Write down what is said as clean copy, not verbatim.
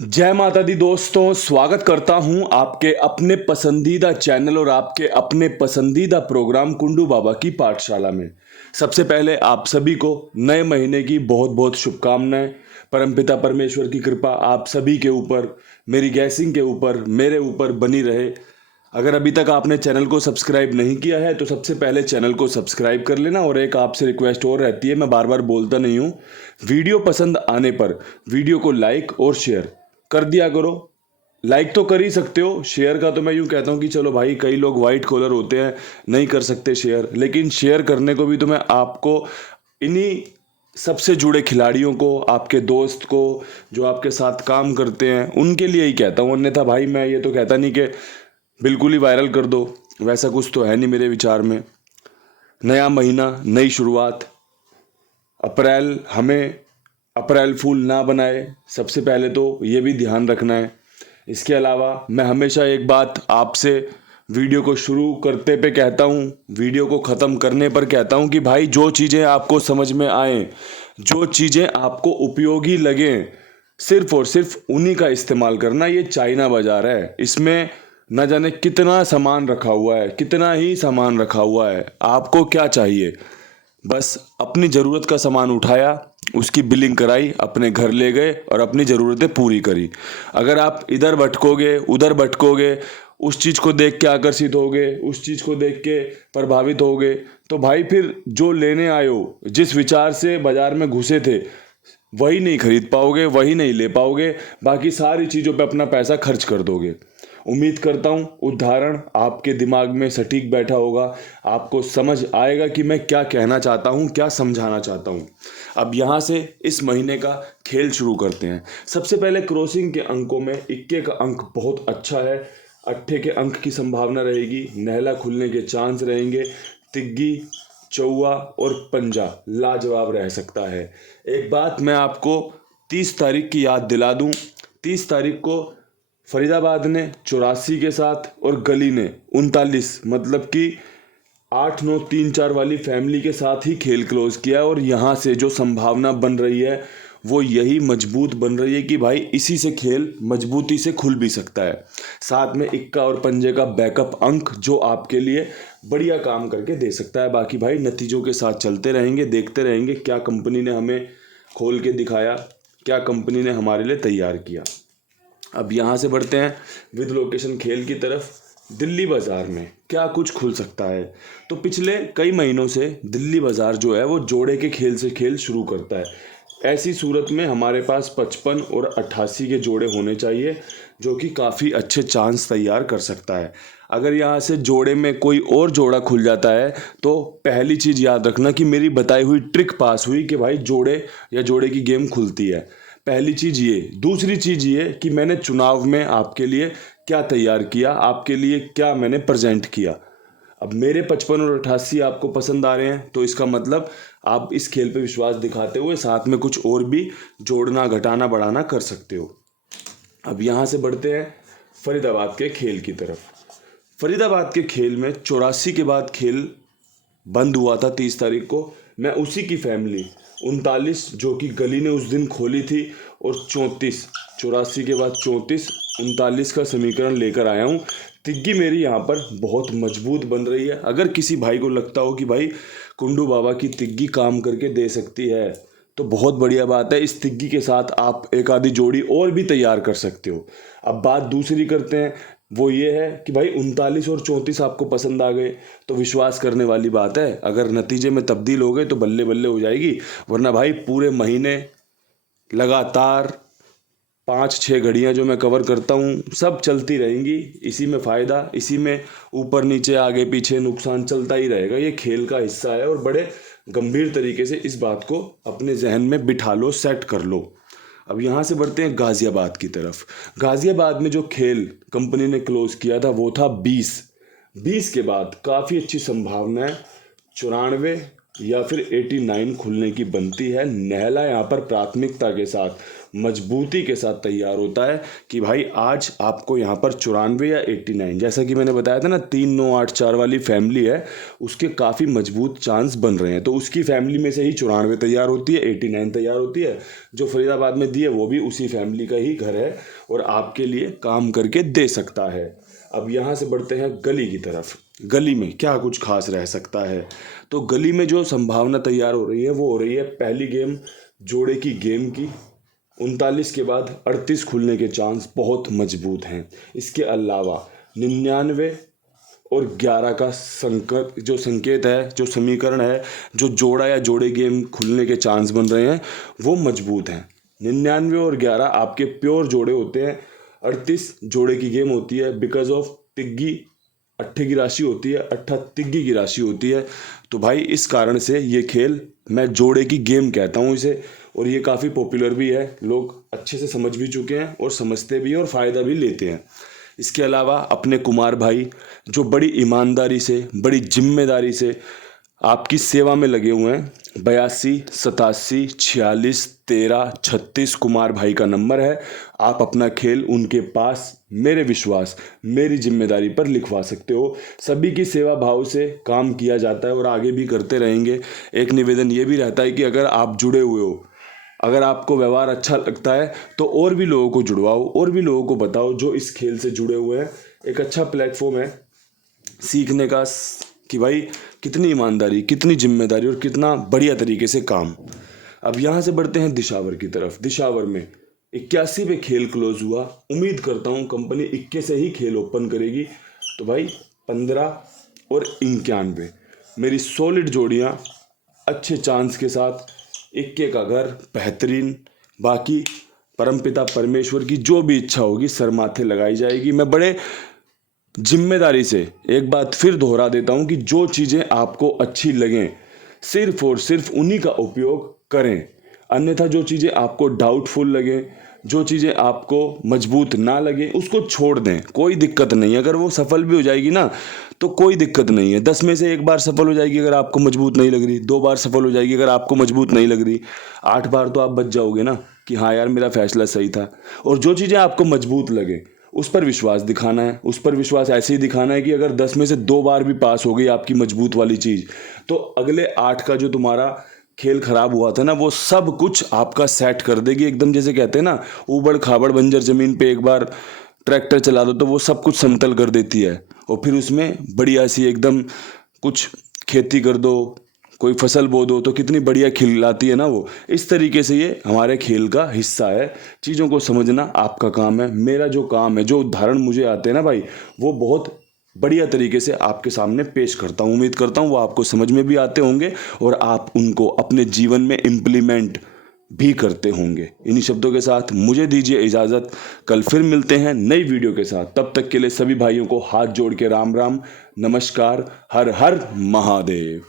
जय माता दी दोस्तों, स्वागत करता हूं आपके अपने पसंदीदा चैनल और आपके अपने पसंदीदा प्रोग्राम कुंडू बाबा की पाठशाला में। सबसे पहले आप सभी को नए महीने की बहुत बहुत शुभकामनाएं। परमपिता परमेश्वर की कृपा आप सभी के ऊपर, मेरी गैसिंग के ऊपर, मेरे ऊपर बनी रहे। अगर अभी तक आपने चैनल को सब्सक्राइब नहीं किया है तो सबसे पहले चैनल को सब्सक्राइब कर लेना। और एक आपसे रिक्वेस्ट और रहती है, मैं बार बार बोलता नहीं हूँ, वीडियो पसंद आने पर वीडियो को लाइक और शेयर कर दिया करो। लाइक तो कर ही सकते हो, शेयर का तो मैं यूं कहता हूं कि चलो भाई, कई लोग वाइट कॉलर होते हैं, नहीं कर सकते शेयर, लेकिन शेयर करने को भी तो मैं आपको, इन्हीं सबसे जुड़े खिलाड़ियों को, आपके दोस्त को, जो आपके साथ काम करते हैं, उनके लिए ही कहता हूं। अन्यथा भाई मैं ये तो कहता नहीं कि बिल्कुल ही वायरल कर दो, वैसा कुछ तो है नहीं मेरे विचार में। नया महीना, नई शुरुआत। अप्रैल हमें अप्रैल फूल ना बनाए, सबसे पहले तो ये भी ध्यान रखना है। इसके अलावा मैं हमेशा एक बात आपसे वीडियो को शुरू करते पे कहता हूँ, वीडियो को ख़त्म करने पर कहता हूँ कि भाई जो चीज़ें आपको समझ में आएँ, जो चीज़ें आपको उपयोगी लगें, सिर्फ और सिर्फ उन्हीं का इस्तेमाल करना। ये चाइना बाजार है, इसमें न जाने कितना सामान रखा हुआ है, कितना ही सामान रखा हुआ है। आपको क्या चाहिए, बस अपनी ज़रूरत का सामान उठाया, उसकी बिलिंग कराई, अपने घर ले गए और अपनी ज़रूरतें पूरी करी। अगर आप इधर भटकोगे उधर भटकोगे, उस चीज़ को देख के आकर्षित होगे, उस चीज़ को देख के प्रभावित होगे, तो भाई फिर जो लेने आए हो, जिस विचार से बाज़ार में घुसे थे, वही नहीं खरीद पाओगे, वही नहीं ले पाओगे, बाकी सारी चीज़ों पे अपना पैसा खर्च कर दोगे। उम्मीद करता हूँ उदाहरण आपके दिमाग में सटीक बैठा होगा, आपको समझ आएगा कि मैं क्या कहना चाहता हूँ, क्या समझाना चाहता हूँ। अब यहाँ से इस महीने का खेल शुरू करते हैं। सबसे पहले क्रॉसिंग के अंकों में इक्के का अंक बहुत अच्छा है, अट्ठे के अंक की संभावना रहेगी, नहला खुलने के चांस रहेंगे, तिग्गी, चौवा और पंजा लाजवाब रह सकता है। एक बात मैं आपको 30 तारीख की याद दिला दूं, 30 तारीख को फरीदाबाद ने 84 के साथ और गली ने 39, मतलब कि 8-9-3-4 वाली फैमिली के साथ ही खेल क्लोज किया। और यहाँ से जो संभावना बन रही है वो यही मजबूत बन रही है कि भाई इसी से खेल मजबूती से खुल भी सकता है। साथ में इक्का और पंजे का बैकअप अंक जो आपके लिए बढ़िया काम करके दे सकता है। बाकी भाई नतीजों के साथ चलते रहेंगे, देखते रहेंगे क्या कंपनी ने हमें खोल के दिखाया, क्या कंपनी ने हमारे लिए तैयार किया। अब यहाँ से बढ़ते हैं विद लोकेशन खेल की तरफ। दिल्ली बाज़ार में क्या कुछ खुल सकता है, तो पिछले कई महीनों से दिल्ली बाज़ार जो है वो जोड़े के खेल से खेल शुरू करता है। ऐसी सूरत में हमारे पास 55 और 88 के जोड़े होने चाहिए, जो कि काफ़ी अच्छे चांस तैयार कर सकता है। अगर यहाँ से जोड़े में कोई और जोड़ा खुल जाता है तो पहली चीज़ याद रखना कि मेरी बताई हुई ट्रिक पास हुई कि भाई जोड़े या जोड़े की गेम खुलती है। पहली चीज़ ये। दूसरी चीज़ ये कि मैंने चुनाव में आपके लिए क्या तैयार किया, आपके लिए क्या मैंने प्रेजेंट किया। अब मेरे 55 और 88 आपको पसंद आ रहे हैं तो इसका मतलब आप इस खेल पे विश्वास दिखाते हुए साथ में कुछ और भी जोड़ना, घटाना, बढ़ाना कर सकते हो। अब यहाँ से बढ़ते हैं फरीदाबाद के खेल की तरफ। फरीदाबाद के खेल में 84 के बाद खेल बंद हुआ था 30 तारीख को। मैं उसी की फैमिली 39 जो कि गली ने उस दिन खोली थी और 34, 84 के बाद 34, 39 का समीकरण लेकर आया हूँ। तिग्गी मेरी यहाँ पर बहुत मजबूत बन रही है। अगर किसी भाई को लगता हो कि भाई कुंडू बाबा की तिग्गी काम करके दे सकती है तो बहुत बढ़िया बात है। इस तिग्गी के साथ आप एक आधी जोड़ी और भी तैयार कर सकते हो। अब बात दूसरी करते हैं, वो ये है कि भाई 39 और 34 आपको पसंद आ गए तो विश्वास करने वाली बात है। अगर नतीजे में तब्दील हो गए तो बल्ले बल्ले हो जाएगी, वरना भाई पूरे महीने लगातार 5-6 घड़ियाँ जो मैं कवर करता हूँ सब चलती रहेंगी। इसी में फ़ायदा, इसी में ऊपर नीचे आगे पीछे नुकसान चलता ही रहेगा। ये खेल का हिस्सा है और बड़े गंभीर तरीके से इस बात को अपने जहन में बिठा लो, सेट कर लो। अब यहाँ से बढ़ते हैं गाज़ियाबाद की तरफ। गाज़ियाबाद में जो खेल कंपनी ने क्लोज किया था वो था 20 के बाद काफ़ी अच्छी संभावना है 94, या फिर 89 खुलने की बनती है। नहला यहाँ पर प्राथमिकता के साथ, मजबूती के साथ तैयार होता है कि भाई आज आपको यहाँ पर 94 या 89, जैसा कि मैंने बताया था ना 3984 वाली फैमिली है, उसके काफ़ी मजबूत चांस बन रहे हैं। तो उसकी फैमिली में से ही 94 तैयार होती है, 89 तैयार होती है। जो फरीदाबाद में दी है वो भी उसी फैमिली का ही घर है और आपके लिए काम करके दे सकता है। अब यहाँ से बढ़ते हैं गली की तरफ। गली में क्या कुछ खास रह सकता है? तो गली में जो संभावना तैयार हो रही है वो हो रही है पहली गेम जोड़े की गेम की। 39 के बाद 38 खुलने के चांस बहुत मजबूत हैं। इसके अलावा 99 और 11 का जो संकेत है, जो समीकरण है, जो जोड़ा या जोड़े गेम खुलने के चांस बन रहे हैं वो मजबूत हैं। 99 और 11 आपके प्योर जोड़े होते हैं। 38 जोड़े की गेम होती है बिकॉज ऑफ तिग्गी, अट्ठे की राशि होती है, अट्ठा तिग्गी की राशि होती है। तो भाई इस कारण से ये खेल मैं जोड़े की गेम कहता हूँ इसे, और ये काफ़ी पॉपुलर भी है, लोग अच्छे से समझ भी चुके हैं और समझते भी हैं और फ़ायदा भी लेते हैं। इसके अलावा अपने कुमार भाई जो बड़ी ईमानदारी से, बड़ी जिम्मेदारी से आपकी सेवा में लगे हुए हैं, 82 87 46 13 36 कुमार भाई का नंबर है। आप अपना खेल उनके पास मेरे विश्वास, मेरी जिम्मेदारी पर लिखवा सकते हो। सभी की सेवा भाव से काम किया जाता है और आगे भी करते रहेंगे। एक निवेदन ये भी रहता है कि अगर आप जुड़े हुए हो, अगर आपको व्यवहार अच्छा लगता है तो और भी लोगों को जुड़वाओ, और भी लोगों को बताओ जो इस खेल से जुड़े हुए हैं। एक अच्छा प्लेटफॉर्म है सीखने का कि भाई कितनी ईमानदारी, कितनी जिम्मेदारी और कितना बढ़िया तरीके से काम। अब यहाँ से बढ़ते हैं दिशावर की तरफ। दिशावर में 81 पे खेल क्लोज हुआ। उम्मीद करता हूँ कंपनी 21 से ही खेल ओपन करेगी। तो भाई 15 और 91 मेरी सॉलिड जोड़ियाँ अच्छे चांस के साथ, 21 का घर बेहतरीन। बाकी परमपिता परमेश्वर की जो भी इच्छा होगी सर माथे लगाई जाएगी। मैं बड़े जिम्मेदारी से एक बात फिर दोहरा देता हूं कि जो चीज़ें आपको अच्छी लगें सिर्फ और सिर्फ उन्हीं का उपयोग करें। अन्यथा जो चीज़ें आपको डाउटफुल लगें, जो चीज़ें आपको मजबूत ना लगे, उसको छोड़ दें। कोई दिक्कत नहीं, अगर वो सफल भी हो जाएगी ना तो कोई दिक्कत नहीं है। 10 में से एक बार सफल हो जाएगी अगर आपको मजबूत नहीं लग रही, 2 बार सफल हो जाएगी अगर आपको मजबूत नहीं लग रही, 8 बार तो आप बच जाओगे ना कि हाँ यार मेरा फैसला सही था। और जो चीज़ें आपको मजबूत लगे उस पर विश्वास दिखाना है। उस पर विश्वास ऐसे ही दिखाना है कि अगर 10 में से 2 बार भी पास हो गई आपकी मजबूत वाली चीज़, तो अगले 8 का जो तुम्हारा खेल खराब हुआ था ना वो सब कुछ आपका सेट कर देगी एकदम। जैसे कहते हैं ना ऊबड़ खाबड़ बंजर ज़मीन पे एक बार ट्रैक्टर चला दो तो वो सब कुछ समतल कर देती है, और फिर उसमें बढ़िया सी एकदम कुछ खेती कर दो, कोई फसल बो दो तो कितनी बढ़िया खिलाती है ना वो। इस तरीके से ये हमारे खेल का हिस्सा है। चीज़ों को समझना आपका काम है। मेरा जो काम है, जो उदाहरण मुझे आते हैं ना भाई, वो बहुत बढ़िया तरीके से आपके सामने पेश करता हूँ। उम्मीद करता हूँ वो आपको समझ में भी आते होंगे और आप उनको अपने जीवन में इम्प्लीमेंट भी करते होंगे। इन्हीं शब्दों के साथ मुझे दीजिए इजाज़त। कल फिर मिलते हैं नई वीडियो के साथ। तब तक के लिए सभी भाइयों को हाथ जोड़ के राम राम, नमस्कार, हर हर महादेव।